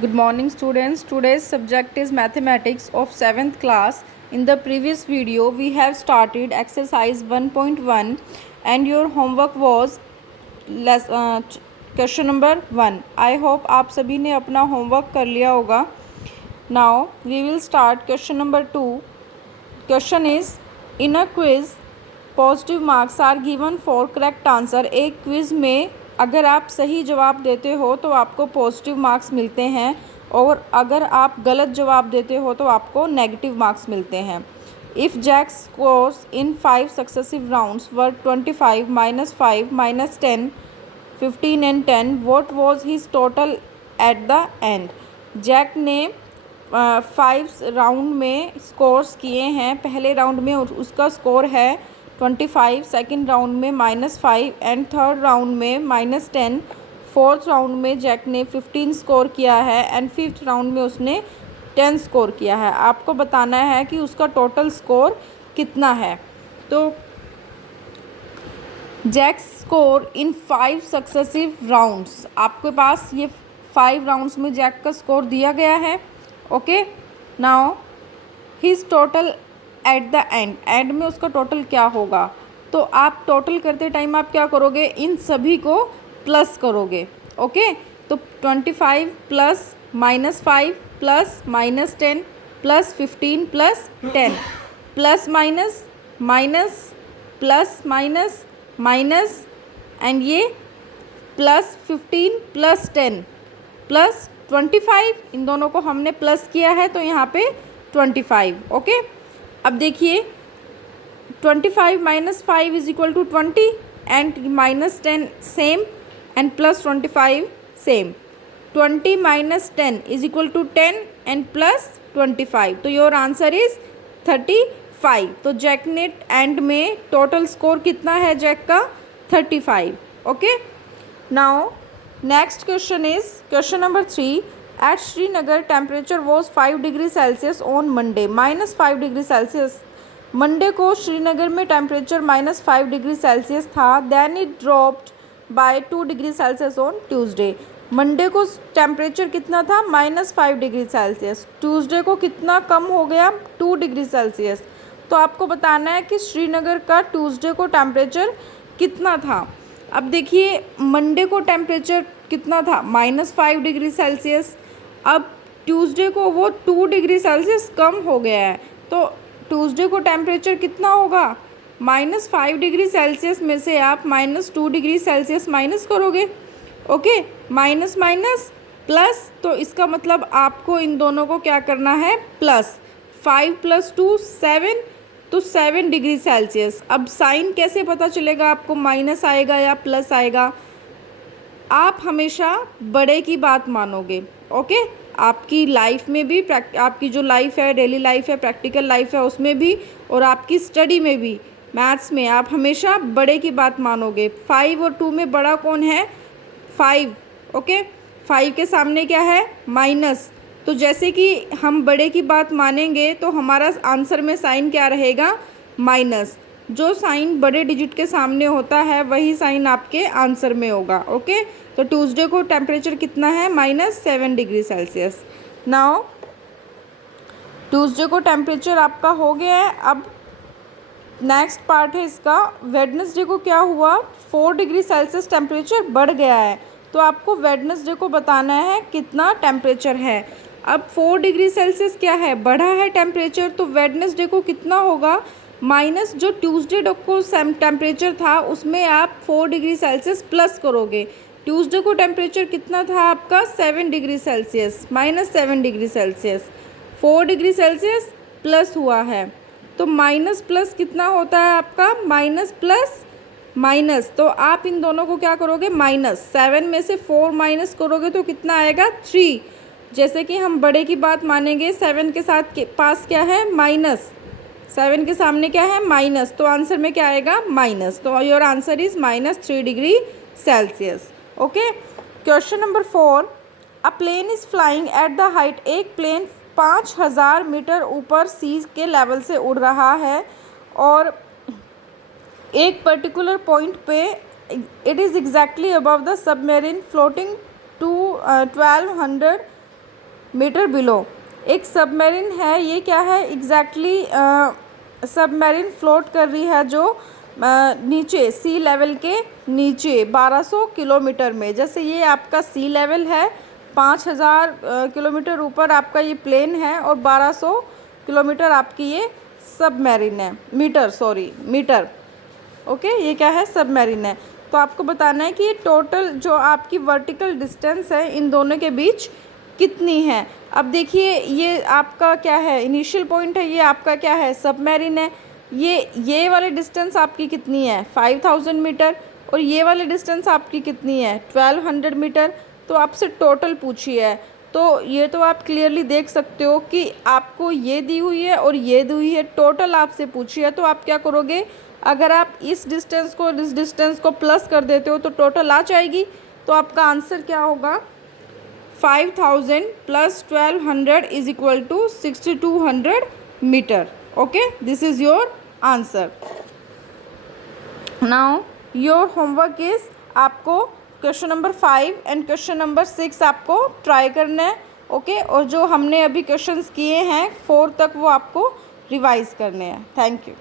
Good morning students. Today's subject is mathematics of 7th class. In the previous video we have started exercise 1.1 and your homework was question number 1. I hope आप सभी ने अपना homework कर लिया होगा. Now we will start question number 2. Question is, in a quiz positive marks are given for correct answer. एक quiz में अगर आप सही जवाब देते हो तो आपको पॉजिटिव मार्क्स मिलते हैं और अगर आप गलत जवाब देते हो तो आपको नेगेटिव मार्क्स मिलते हैं. If Jack scores in 5 successive rounds were 25 -5 -10 15 and 10, what was his total at the end. Jack ने 5 राउंड में स्कोर्स किए हैं. पहले राउंड में उसका स्कोर है 25, सेकेंड राउंड में -5 एंड थर्ड राउंड में -10. फोर्थ राउंड में जैक ने 15 स्कोर किया है एंड फिफ्थ राउंड में उसने 10 स्कोर किया है. आपको बताना है कि उसका टोटल स्कोर कितना है. तो Jack score in 5 successive rounds, आपके पास ये 5 राउंड्स में जैक का स्कोर दिया गया है. Okay, now his total at the and में उसका टोटल क्या होगा. तो आप टोटल करते टाइम आप क्या करोगे, इन सभी को प्लस करोगे. ओके, तो 25 plus -5 plus -10 plus 15 plus 10 plus minus minus plus minus minus and ये प्लस 15 प्लस 10 प्लस 25, इन दोनों को हमने प्लस किया है तो यहाँ पे 25. ओके, अब देखिए 25 - 5 is equal to 20 and -10 same and plus 25 same. 20 - 10 is equal to 10 and plus 25. तो योर आंसर इज 35. तो जैक ने एंड में टोटल स्कोर कितना है जैक का, 35. Okay, now next question is question number 3. At Srinagar temperature was 5 degree Celsius on Monday -5 degree Celsius. Monday को श्रीनगर में temperature -5 degree Celsius था. Then it dropped by 2 degree Celsius on Tuesday. Monday को temperature कितना था, -5 degree Celsius. Tuesday को कितना कम हो गया, 2 डिग्री सेल्सियस. तो आपको बताना है कि श्रीनगर का ट्यूसडे को टेम्परेचर कितना था. अब देखिए मंडे को टेम्परेचर कितना था, -5 डिग्री सेल्सियस. अब ट्यूसडे को वो 2 डिग्री सेल्सियस कम हो गया है. तो ट्यूसडे को टेम्परेचर कितना होगा, -5 डिग्री सेल्सियस में से आप -2 डिग्री सेल्सियस माइनस करोगे. ओके, माइनस माइनस प्लस, तो इसका मतलब आपको इन दोनों को क्या करना है, प्लस. 5 + 2 7, तो 7 डिग्री सेल्सियस. अब साइन कैसे पता चलेगा आपको, माइनस आएगा या प्लस आएगा. आप हमेशा बड़े की बात मानोगे. ओके, आपकी लाइफ में भी, आपकी जो लाइफ है, डेली लाइफ है, प्रैक्टिकल लाइफ है, उसमें भी और आपकी स्टडी में भी, मैथ्स में आप हमेशा बड़े की बात मानोगे. 5 और 2 में बड़ा कौन है, 5. ओके, 5 के सामने क्या है, माइनस. तो जैसे कि हम बड़े की बात मानेंगे तो हमारा आंसर में साइन क्या रहेगा, माइनस. जो साइन बड़े डिजिट के सामने होता है वही साइन आपके आंसर में होगा. ओके, तो ट्यूसडे को टेम्परेचर कितना है, -7 डिग्री सेल्सियस. नाउ ट्यूसडे को टेम्परेचर आपका हो गया है. अब नेक्स्ट पार्ट है इसका, वेडनेसडे को क्या हुआ, 4 डिग्री सेल्सियस टेम्परेचर बढ़ गया है. तो आपको वेडनेसडे को बताना है कितना टेम्परेचर है. अब 4 डिग्री सेल्सियस क्या है, बढ़ा है टेम्परेचर, तो वेडनेसडे को कितना होगा, माइनस जो ट्यूसडे को टेम्परेचर था उसमें आप 4 डिग्री सेल्सियस प्लस करोगे. ट्यूसडे को टेम्परेचर कितना था आपका, 7 degree Celsius, -7 degree Celsius. 4 degree Celsius plus हुआ है तो माइनस प्लस कितना होता है आपका, माइनस प्लस माइनस. तो आप इन दोनों को क्या करोगे, माइनस. 7 में से 4 माइनस करोगे तो कितना आएगा, 3. जैसे कि हम बड़े की बात मानेंगे, 7 के साथ के पास क्या है, माइनस. 7 के सामने क्या है, माइनस. तो आंसर में क्या आएगा, माइनस. तो your answer is -3 degree Celsius. Okay, question number 4. A plane is flying at the height. एक प्लेन 5000 मीटर ऊपर सी के लेवल से उड़ रहा है और एक पर्टिकुलर पॉइंट पे it is exactly above the submarine floating to 1200 metre below. एक सबमरीन है, ये क्या है एग्जैक्टली, सबमरीन फ्लोट कर रही है जो नीचे सी लेवल के नीचे 1200 किलोमीटर में। जैसे ये आपका सी लेवल है, 5000 किलोमीटर ऊपर आपका ये प्लेन है और 1200 किलोमीटर आपकी ये सबमरीन है, मीटर। ओके, ये क्या है, सबमरीन है। तो आपको बताना है कि ये टोटल जो आपकी वर्टिकल डिस्टेंस है इन दोनों के बीच कितनी है। अब देखिए ये आपका क्या है, इनिशियल पॉइंट है, ये आपका क्या है, सबमरीन है। ये वाली डिस्टेंस आपकी कितनी है, 5000 मीटर, और ये वाली डिस्टेंस आपकी कितनी है, 1200 मीटर। तो आपसे टोटल पूछी है, तो ये तो आप क्लियरली देख सकते हो कि आपको ये दी हुई है और ये दी हुई है, टोटल आपसे पूछी है। तो आप क्या करोगे, अगर आप इस डिस्टेंस को इस डिस्टेंस को प्लस कर देते हो तो टोटल आ जाएगी। तो आपका आंसर क्या होगा, 5000 plus 1200 is equal to 6200 metre. Okay, this is your answer. Now your homework is, आपको question number 5 and question number 6 आपको ट्राई करना है। ओके, और जो हमने अभी क्वेश्चंस किए हैं 4 तक वो आपको रिवाइज करने हैं। Thank you.